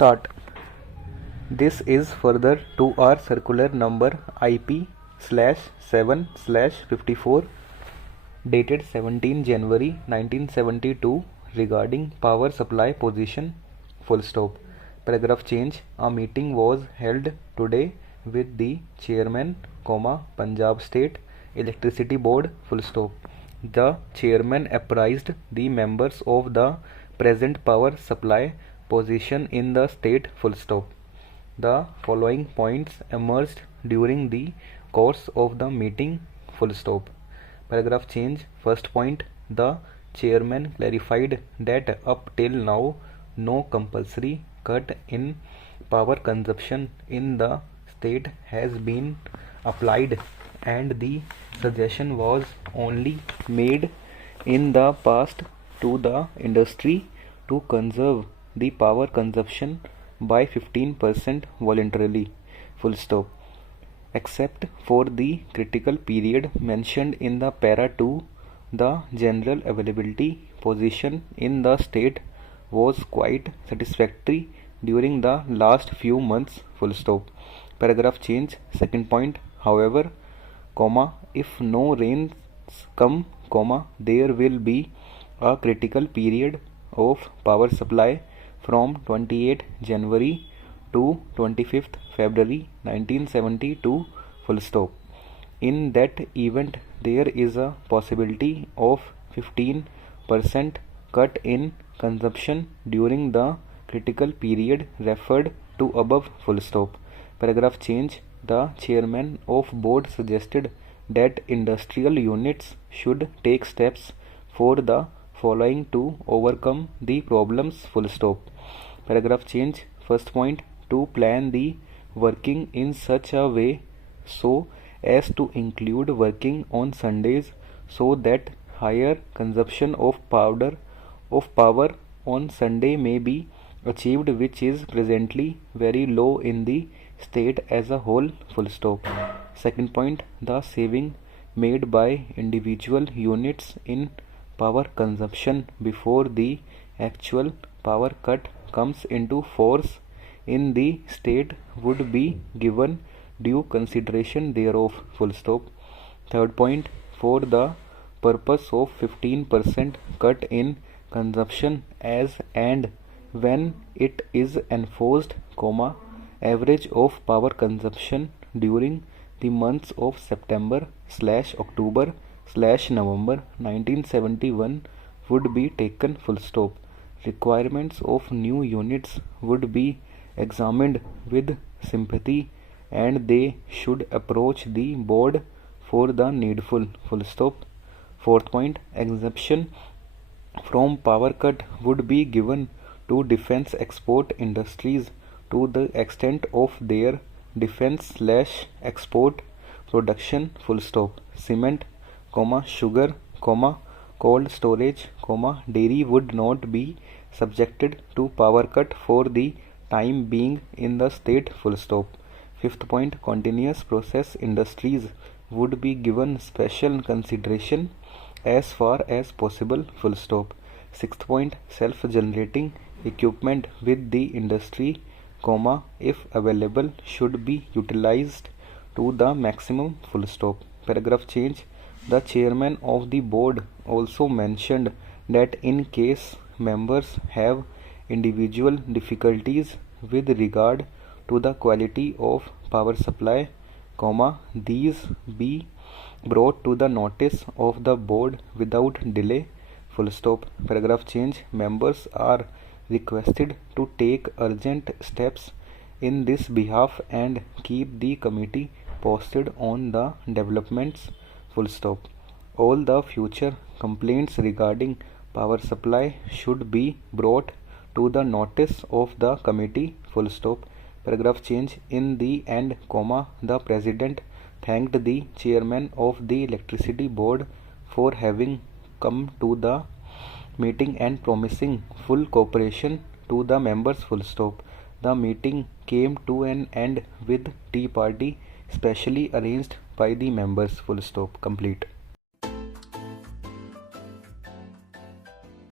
Start. This is further to our circular number IP/7/54 dated 17 January 1972 regarding power supply position. Full stop. Paragraph change. A meeting was held today with the chairman, Punjab State Electricity Board. Full stop. The chairman apprised the members of the present power supply position in the state. Full stop. The following points emerged during the course of the meeting. Full stop. Paragraph change. First point. The chairman clarified that up till now no compulsory cut in power consumption in the state has been applied, and the suggestion was only made in the past to the industry to conserve the power consumption by 15% voluntarily. Full stop. Except for the critical period mentioned in the para 2, the general availability position in the state was quite satisfactory during the last few months. Full stop. Paragraph change. Second point. However, if no rains come, there will be a critical period of power supply from 28 January to 25th February 1972. Full stop. In that event, there is a possibility of 15% cut in consumption during the critical period referred to above. Full stop. Paragraph change. The chairman of board suggested that industrial units should take steps for the following to overcome the problems. Full stop. Paragraph change. First point. To plan the working in such a way so as to include working on Sundays, so that higher consumption of power on Sunday may be achieved, which is presently very low in the state as a whole. Full stop. Second point. The saving made by individual units in power consumption before the actual power cut comes into force in the state would be given due consideration thereof. Full stop. Third point. For the purpose of 15% cut in consumption as and when it is enforced, average of power consumption during the months of September/October/November 1971 would be taken. Full stop. Requirements of new units would be examined with sympathy, and they should approach the board for the needful. Full stop. Fourth point. Exemption from power cut would be given to defense export industries to the extent of their defense/export production. Full stop. Cement, sugar, cold storage, dairy would not be subjected to power cut for the time being in the state. Full stop. Fifth point. Continuous process industries would be given special consideration as far as possible. Full stop. Sixth point. Self-generating equipment with the industry, if available, should be utilized to the maximum. Full stop. Paragraph change. The chairman of the board also mentioned that in case members have individual difficulties with regard to the quality of power supply, these be brought to the notice of the board without delay. Full stop. Paragraph change. Members are requested to take urgent steps in this behalf and keep the committee posted on the developments. Full stop. All the future complaints regarding power supply should be brought to the notice of the committee. Full stop. Paragraph change. In the end, the president thanked the chairman of the electricity board for having come to the meeting and promising full cooperation to the members. Full stop. The meeting came to an end with tea party specially arranged by the members. Full stop. Complete.